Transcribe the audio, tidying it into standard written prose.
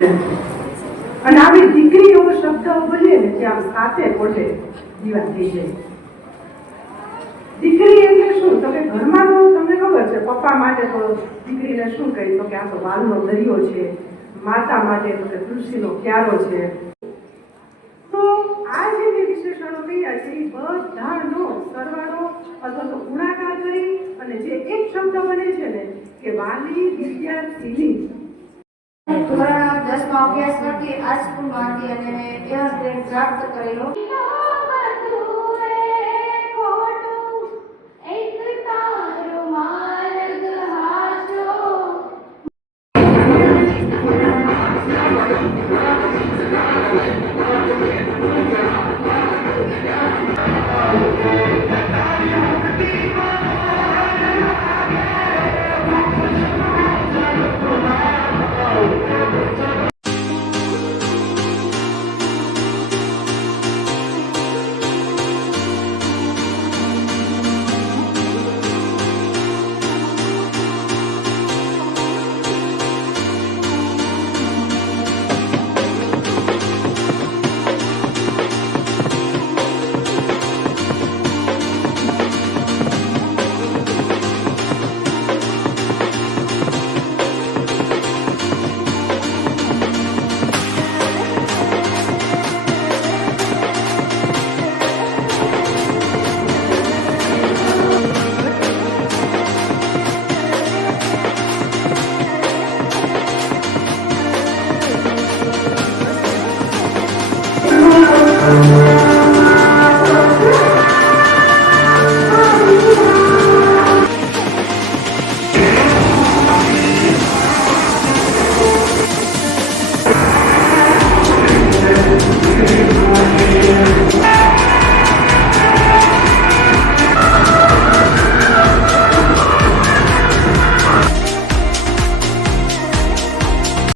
અને આવી દીકરી એવો શબ્દ બોલીએ ને કે આમ સાથે કોઠે દીવા થઈ જાય. દીકરી એટલે શું? તો કે ઘરમાં તો તમને ખબર છે, પપ્પા માટે તો દીકરીને શું કહી, તો કે આ તો વાલનો દરિયો છે, માતા માટે તો કે તુલસીનો ક્યારો છે. તો આ જે વિશેષણો કયા છે એ બધાનો સરવાળો અથવા તો ગુણાકાર કરી અને જે એક શબ્દ બને છે ને કે વાલી વિદ્યાર્થીની. ધોરણ 10 માં અભ્યાસ કરતી આ સ્કૂલમાં હતી અને મેં 11 ગ્રેડ પ્રાપ્ત કરેલો.